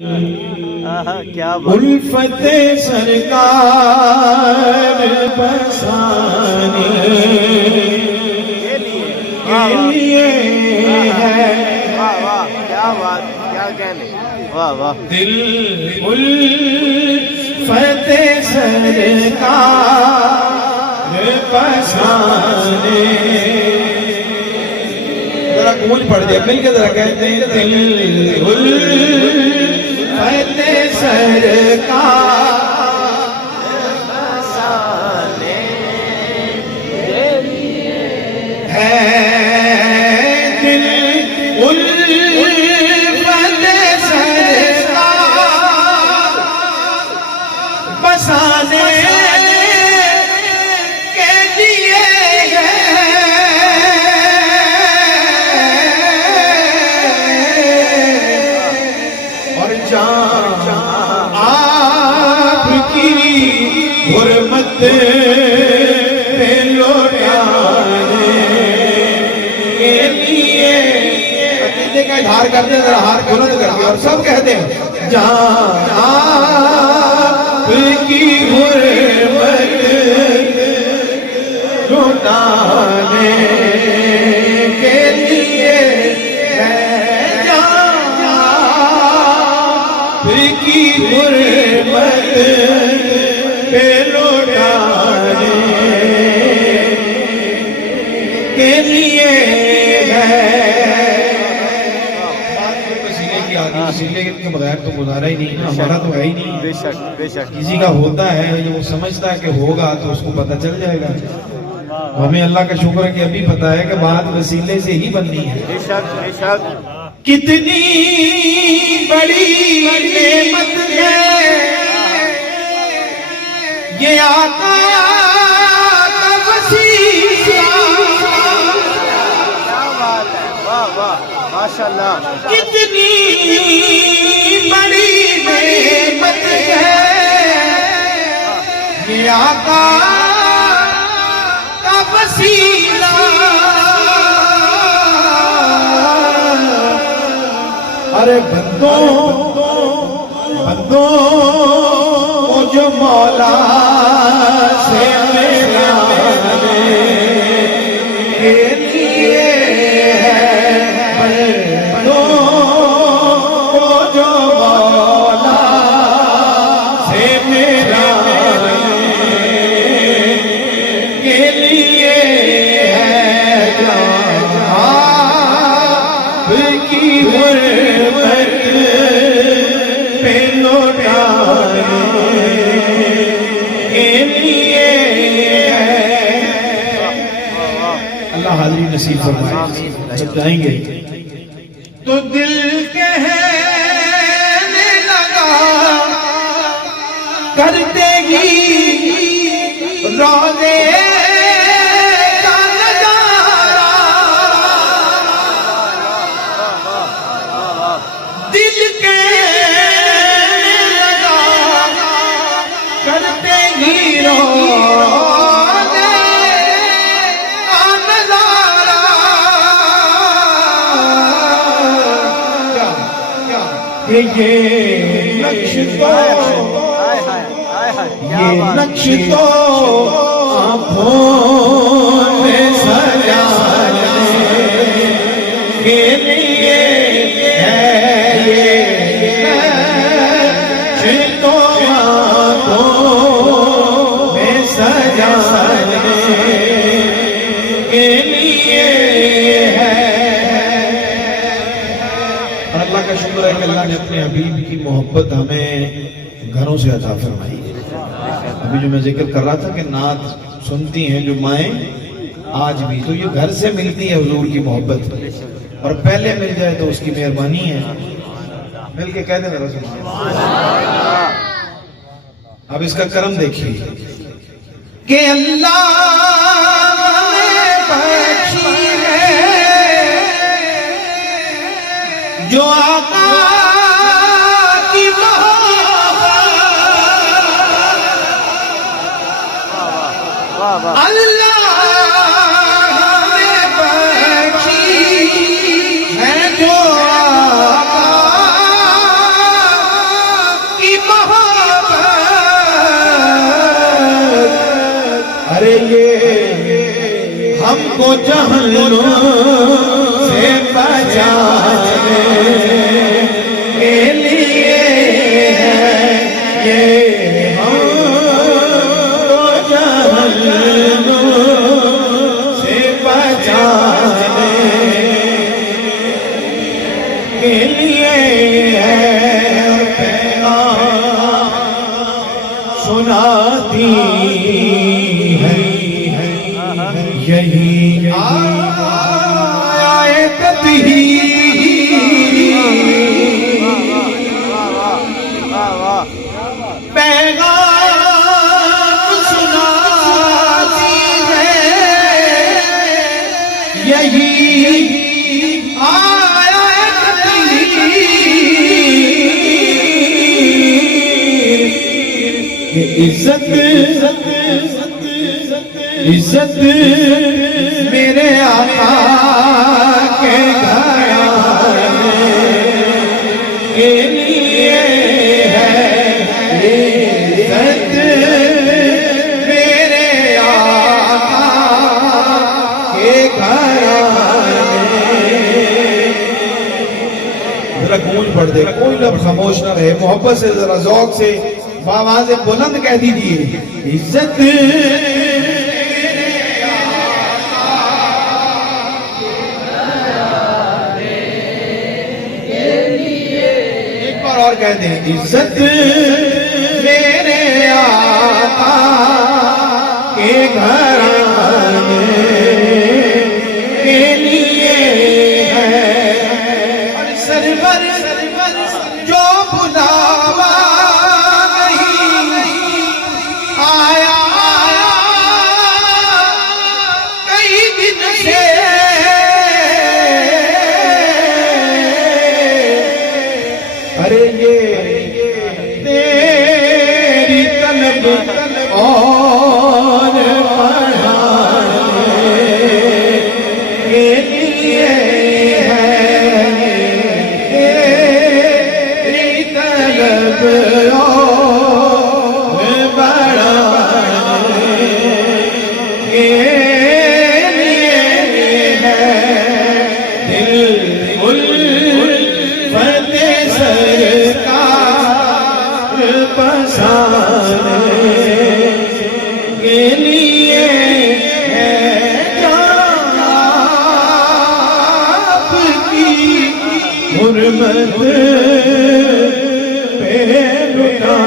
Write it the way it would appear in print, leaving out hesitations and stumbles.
क्या उल्फत सरकार बसाने के लिए है। वाह वाह, क्या बात, क्या कहने, वाह वाह। दिल उल्फत सरकार बसाने, जरा गूंज पड़ जाए मिलकर जरा कहते हैं दिल उल्फत सरकार बसाने है। दिल उल्फत सरकार बसाने के लिए और जान आपकी हुर्मत पे लौटाने के लिए अकीदे का इजहार करते हैं, जरा हाथ बुलंद करके और सब कहते हैं जान आपकी हुर्मत लौटाने के लिए है। जान आपकी हुर्मत पे लौटाने के लिए है। वसीले की आदि, वसीले के बगैर तो गुजारा ही नहीं, हमारा तो है ही नहीं। बेशक बेशक। किसी का होता है, जो वो समझता है कि होगा तो उसको पता चल जाएगा। हमें अल्लाह का शुक्र है कि अभी पता है कि बात वसीले से ही बननी है। बेशक बेशक। कितनी बड़ी नेमत है ये आका का वसीला। क्या बात है, वाह वाह, माशाल्लाह। कितनी बड़ी नेमत है ये आका का वसीला। अरे बंदों बंदों को जो मौला से मिलाने के लिए है। बंदों को जो मौला से मिलाने के लिए है। आपकी हुर्मत पे लौटाने के लिए है। अल्लाह हाज़िरी नसीब फरमाए। जब जाएंगे तो दिल कहने लगा कर देगी रोज़े का नज़ारा। दिल कहने लगा कर देगी रोज़े का नज़ारा। ये नक्श तो हाय हाय हाय हाय, क्या ये बात। नक्श तो आँखों में सजाने के लिए है। ये नक्श तो आँखों में सजाने के लिए है। और अल्लाह का शुक्र है कि अल्लाह ने अपने हबीब की मोहब्बत हमें घरों से अता फरमाई है। अभी जो मैं जिक्र कर रहा था कि नात सुनती हैं जो माएँ आज भी, तो ये घर से मिलती है हुजूर की मोहब्बत, और पहले मिल जाए तो उसकी मेहरबानी है। मिल के कह देना रसूल। अब इसका करम देखिए कि अल्लाह ने बख्शी है जो आका की वाह वाह। अल्लाह ने बख्शी है जो आका अरे ये हमको जहन्नुम से बचाने के लिए है, ये हमको जहन्नुम से बचाने के लिए है। पैगाम सुनाती है यही आयत ही, पैगाम सुनाती है यही आयत ही कि इज्जत इज्जत मेरे आका के घराने के लिए है। इज्जत मेरे आका के घराने। जरा गूंज पड़ दे, कोई लफ्ज़ खामोश ना रहे, मोहब्बत से जरा ज़ौक़ से आवाज़ बुलंद कह दीजिए, इज्जत और कह दें, इज्जत मेरे आका के घराने के लिए है। और सरवर जो बुलावा नहीं आया कई दिन से, अरे ये तेरी तलब और बढ़ाने के लिए है। तेरी तलब और बढ़ाने के लिए है। दिल उल्फत बसाने के लिए है। आपकी हुर्मत पे लुटा